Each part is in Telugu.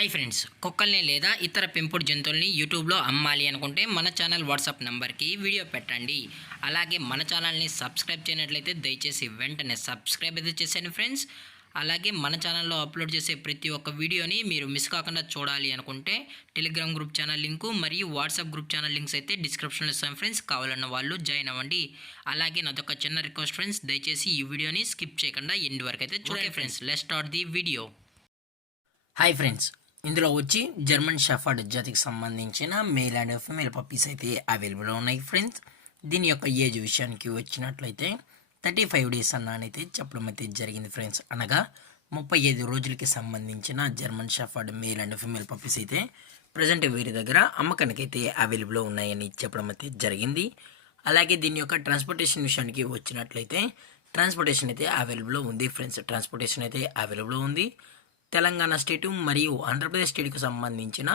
హాయ్ ఫ్రెండ్స్, కుక్కల్ని లేదా ఇతర పెంపుడు జంతువుల్ని యూట్యూబ్లో అమ్మాలి అనుకుంటే మన ఛానల్ వాట్సాప్ నెంబర్కి వీడియో పెట్టండి. అలాగే మన ఛానల్ని సబ్స్క్రైబ్ చేయనట్లయితే దయచేసి వెంటనే సబ్స్క్రైబ్ అయితే చేసేయండి ఫ్రెండ్స్. అలాగే మన ఛానల్లో అప్లోడ్ చేసే ప్రతి ఒక్క వీడియోని మీరు మిస్ కాకుండా చూడాలి అనుకుంటే టెలిగ్రామ్ గ్రూప్ ఛానల్ లింకు మరియు వాట్సాప్ గ్రూప్ ఛానల్ లింక్స్ అయితే డిస్క్రిప్షన్లో ఇస్తాం ఫ్రెండ్స్. కావాలన్న వాళ్ళు జాయిన్ అవ్వండి. అలాగే నాదొక చిన్న రిక్వెస్ట్ ఫ్రెండ్స్, దయచేసి ఈ వీడియోని స్కిప్ చేయకుండా ఎండ్ వరకు అయితే చూడండి friends. Let's start the video. Hi friends, ఇందులో వచ్చి జర్మన్ షెఫర్డ్ జాతికి సంబంధించిన మేల్ అండ్ ఫీమేల్ పప్పీస్ అయితే అవైలబుల్ ఉన్నాయి ఫ్రెండ్స్. దీని యొక్క ఏజ్ విషయానికి వచ్చినట్లయితే 35 డేస్ అన్నానైతే చెప్పడం అయితే జరిగింది ఫ్రెండ్స్. అనగా 35 రోజులకి సంబంధించిన German shepherd male and female puppies అయితే ప్రజెంట్ వీరి దగ్గర అమ్మకానికి అయితే అవైలబుల్ ఉన్నాయని చెప్పడం అయితే జరిగింది. అలాగే దీని యొక్క ట్రాన్స్పోర్టేషన్ విషయానికి వచ్చినట్లయితే ట్రాన్స్పోర్టేషన్ అయితే అవైలబుల్ ఉంది ఫ్రెండ్స్. ట్రాన్స్పోర్టేషన్ అయితే అవైలబుల్ ఉంది. తెలంగాణ స్టేటు మరియు ఆంధ్రప్రదేశ్ స్టేట్కి సంబంధించిన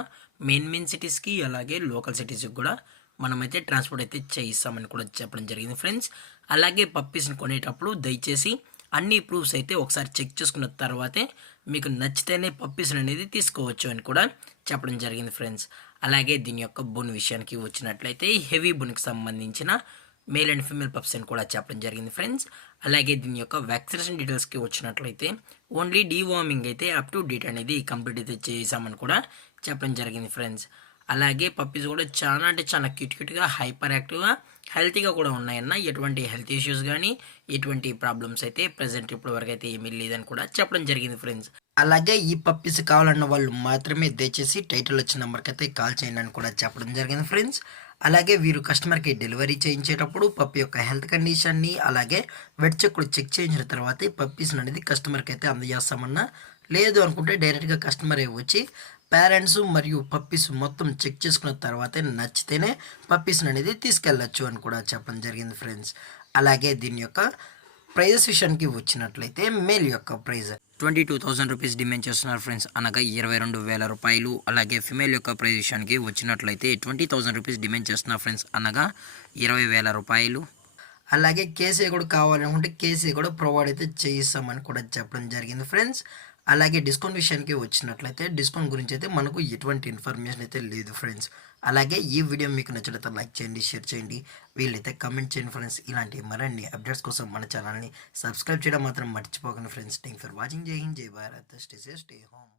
మెయిన్ సిటీస్కి అలాగే లోకల్ సిటీస్కి కూడా మనమైతే ట్రాన్స్పోర్ట్ అయితే చేయిస్తామని కూడా చెప్పడం జరిగింది ఫ్రెండ్స్. అలాగే పప్పీస్ని కొనేటప్పుడు దయచేసి అన్ని ప్రూఫ్స్ అయితే ఒకసారి చెక్ చేసుకున్న తర్వాతే మీకు నచ్చితేనే పప్పీస్ని అనేది తీసుకోవచ్చు అని కూడా చెప్పడం జరిగింది ఫ్రెండ్స్. అలాగే దీని యొక్క బోన్ విషయానికి వచ్చినట్లయితే హెవీ బోన్కి సంబంధించిన మేల్ అండ్ ఫీమేల్ పప్స్ అని కూడా చెప్పడం జరిగింది ఫ్రెండ్స్. అలాగే దీని యొక్క వ్యాక్సినేషన్ డీటెయిల్స్కి వచ్చినట్లయితే ఓన్లీ డీవార్మింగ్ అయితే అప్ టు డేట్ అనేది కంప్లీట్ అయితే చేసామని కూడా చెప్పడం జరిగింది ఫ్రెండ్స్. అలాగే పప్పీస్ కూడా చాలా అంటే చాలా క్యూట్గా హైపర్ యాక్టివ్గా హెల్తీగా కూడా ఉన్నాయన్న. ఎటువంటి హెల్త్ ఇష్యూస్ కానీ ఎటువంటి ప్రాబ్లమ్స్ అయితే ప్రజెంట్ ఇప్పటి వరకు అయితే ఏమీ లేదని కూడా చెప్పడం జరిగింది ఫ్రెండ్స్. అలాగే ఈ పప్పీస్ కావాలన్న వాళ్ళు మాత్రమే దయచేసి టైటిల్ వచ్చిన నెంబర్కి అయితే కాల్ చేయండి అని కూడా చెప్పడం జరిగింది ఫ్రెండ్స్. అలాగే వీరు కస్టమర్కి డెలివరీ చేయించేటప్పుడు పప్పి యొక్క హెల్త్ కండిషన్ని అలాగే వెట్ చెక్ కూడా చెక్ చేయించిన తర్వాతే పప్పీస్ అనేది కస్టమర్కి అయితే అందజేస్తామన్నా. లేదు అనుకుంటే డైరెక్ట్గా కస్టమరే వచ్చి పేరెంట్స్ మరియు పప్పీస్ మొత్తం చెక్ చేసుకున్న తర్వాతే నచ్చితేనే పప్పీస్ అనేది తీసుకెళ్ళచ్చు అని కూడా చెప్పడం జరిగింది ఫ్రెండ్స్. అలాగే దీని యొక్క ప్రైజెస్ విషయానికి వచ్చినట్లయితే మేల్ యొక్క ప్రైజ్ 22,000 రూపీస్ డిమాండ్ చేస్తున్నారు ఫ్రెండ్స్, అనగా 22,000 రూపాయలు. అలాగే ఫిమేల్ యొక్క ప్రైజ్ విషయానికి వచ్చినట్లయితే 20,000 రూపీస్ డిమాండ్ చేస్తున్నారు ఫ్రెండ్స్, అనగా 20,000 రూపాయలు. అలాగే కేసీ కూడా కావాలనుకుంటే కేసీ కూడా ప్రొవైడ్ అయితే చేయిస్తామని కూడా చెప్పడం జరిగింది ఫ్రెండ్స్. అలాగే డిస్కౌంట్ విషయానికి వచ్చినట్లయితే డిస్కౌంట్ గురించి అయితే మనకు ఎటువంటి ఇన్ఫర్మేషన్ అయితే లేదు ఫ్రెండ్స్. అలాగే ఈ వీడియో మీకు నచ్చినట్లయితే లైక్ చేయండి, షేర్ చేయండి, వీళ్ళైతే కమెంట్ చేయండి ఫ్రెండ్స్. ఇలాంటి మరిన్ని అప్డేట్స్ కోసం మన ఛానల్ని సబ్స్క్రైబ్ చేయడం మాత్రం మర్చిపోకండి ఫ్రెండ్స్. Thank for watching. జై హింద్, జై Bharat, stay safe, stay home.